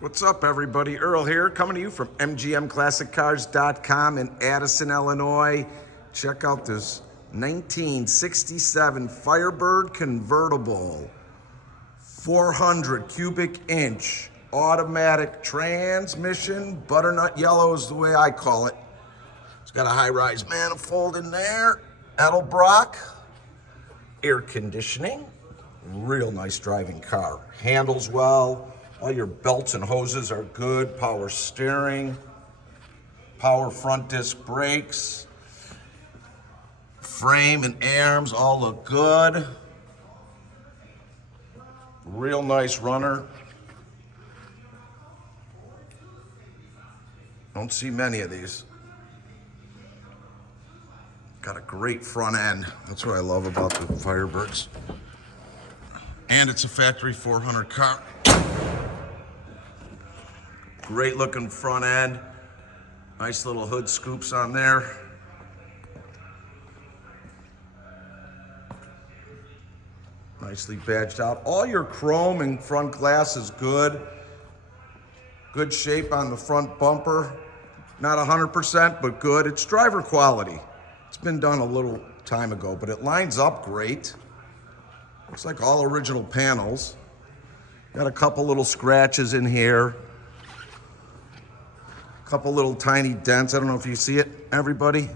What's up, everybody? Earl here, coming to you from mgmclassiccars.com in Addison, Illinois. Check out this 1967 Firebird convertible, 400 cubic inch automatic transmission. Butternut yellow is the way I call it. It's got a high-rise manifold in there, Edelbrock, air conditioning, real nice driving car. Handles well. All your belts and hoses are good. Power steering, power front disc brakes, frame and arms all look good. Real nice runner. Don't see many of these. Got a great front end. That's what I love about the Firebirds. And it's a factory 400 car. Great looking front end. Nice little hood scoops on there. Nicely badged out. All your chrome and front glass is good. Good shape on the front bumper. Not 100%, but good. It's driver quality. It's been done a little time ago, but it lines up great. Looks like all original panels. Got a couple little scratches in here. Couple little tiny dents. I don't know if you see it, everybody,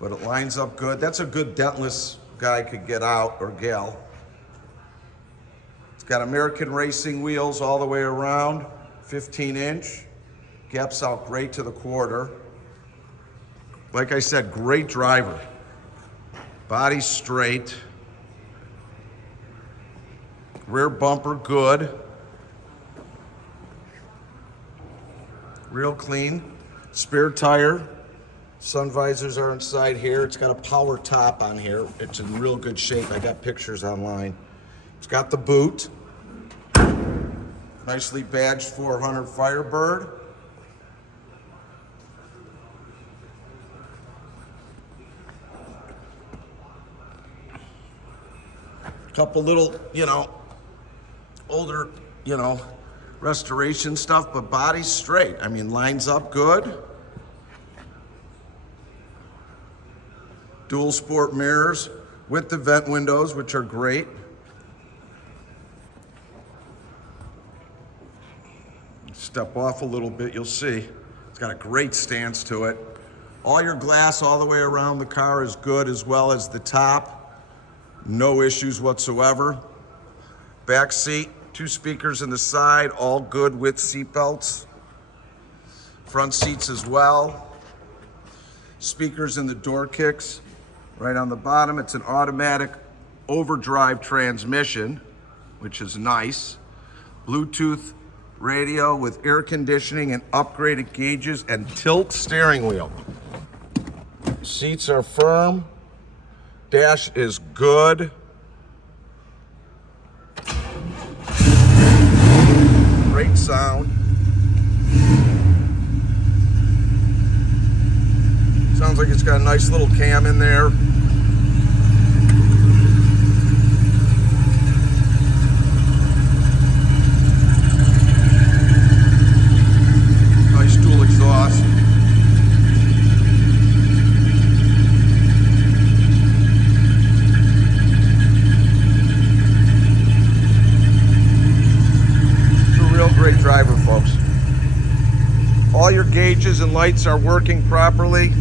but it lines up good. That's a good dentless guy could get out, or gal. It's got American racing wheels all the way around, 15-inch. Gaps out great to the quarter. Like I said, great driver. Body straight. Rear bumper good. Real clean. Spare tire. Sun visors are inside here. It's got a power top on here. It's in real good shape. I got pictures online. It's got the boot. Nicely badged 400 Firebird. Couple little, older, restoration stuff, but body's straight. I mean, lines up good. Dual sport mirrors with the vent windows, which are great. Step off a little bit, you'll see. It's got a great stance to it. All your glass all the way around the car is good, as well as the top. No issues whatsoever. Back seat. 2 speakers in the side, all good with seat belts. Front seats as well. Speakers in the door kicks right on the bottom. It's an automatic overdrive transmission, which is nice. Bluetooth radio with air conditioning and upgraded gauges and tilt steering wheel. Seats are firm. Dash is good. Great sound. Sounds like it's got a nice little cam in there. Nice dual exhaust. Great driver, folks. All your gauges and lights are working properly.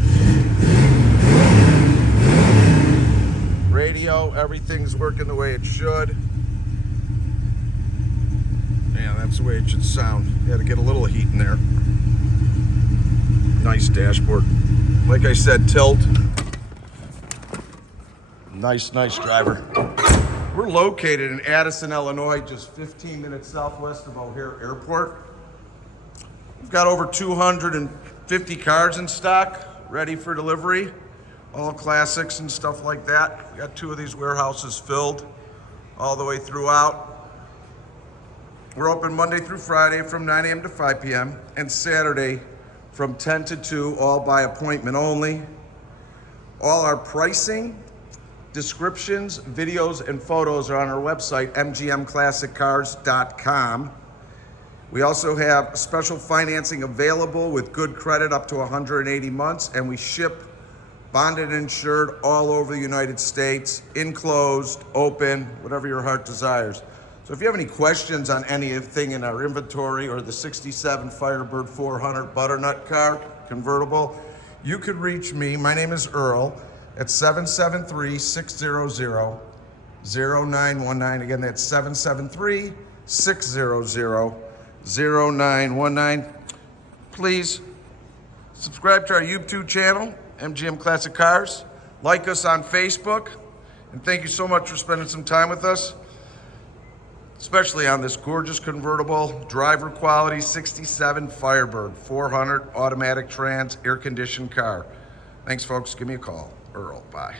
Radio, everything's working the way it should. Yeah, that's the way it should sound. You had to get a little heat in there. Nice dashboard. Like I said, tilt. Nice driver. We're located in Addison, Illinois, just 15 minutes southwest of O'Hare Airport. We've got over 250 cars in stock, ready for delivery. All classics and stuff like that. We got 2 of these warehouses filled all the way throughout. We're open Monday through Friday from 9 a.m. to 5 p.m. and Saturday from 10 to 2, all by appointment only. All our pricing, descriptions, videos, and photos are on our website, mgmclassiccars.com. We also have special financing available with good credit up to 180 months, and we ship bonded and insured all over the United States, enclosed, open, whatever your heart desires. So if you have any questions on anything in our inventory or the 67 Firebird 400 butternut car convertible, you could reach me. My name is Earl at 773-600-0919. Again, that's 773-600-0919. Please subscribe to our YouTube channel, MGM Classic Cars. Like us on Facebook. And thank you so much for spending some time with us, especially on this gorgeous convertible, driver quality 67 Firebird 400 automatic trans air conditioned car. Thanks, folks. Give me a call. Earl. Bye.